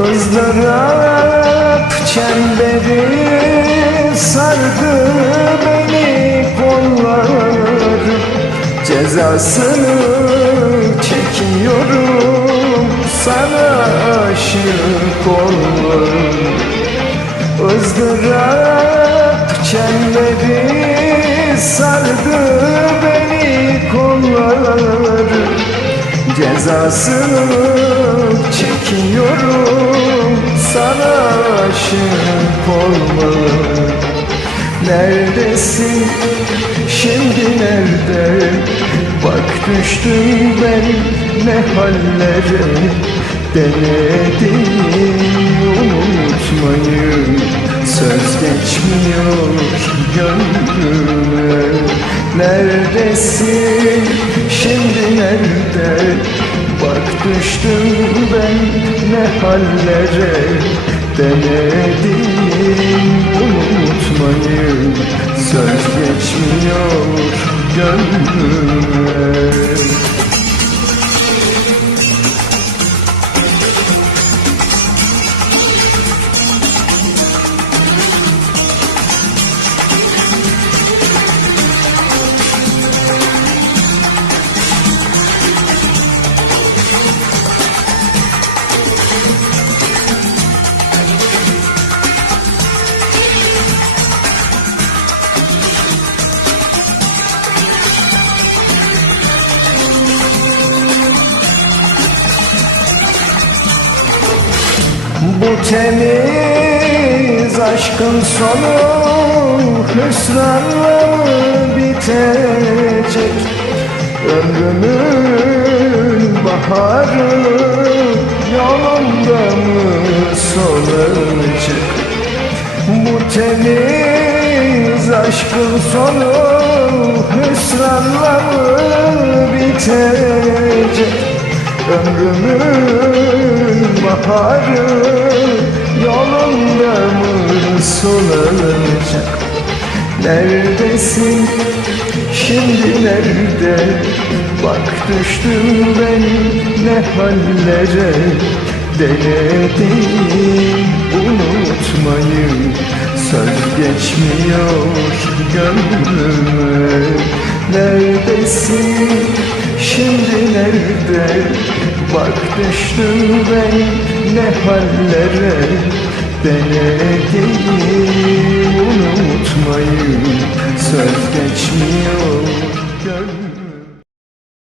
ızdırap çemberi sardı beni kollar Cezasını çekiyorum sana aşık olmak ızdırap çemberi sardı beni kollar Cezasını çekiyorum sana aşık olmak Neredesin? Şimdi nerede? Bak düştüm ben ne hallere. Denedim unutmayı. Söz geçmiyor gönlüme. Neredesin nerede Bak düştüm ben ne hallere. Denedim unutmayı Söz geçmiyor gönlüme Bu temiz aşkın sonu hüsranla mı bitecek. Ömrümün baharı yolunda mı solacak Bu temiz aşkın sonu hüsranla mı bitecek Ömrümün baharı yolunda mı solacak Neredesin? Şimdi nerede? Bak düştüm ben ne hallere. Denedim unutmayı. Söz geçmiyor gönlüme. Neredesin? Şimdi nerede Bak düştüm ben ne hallere Denedim unutmayı Söz geçmiyor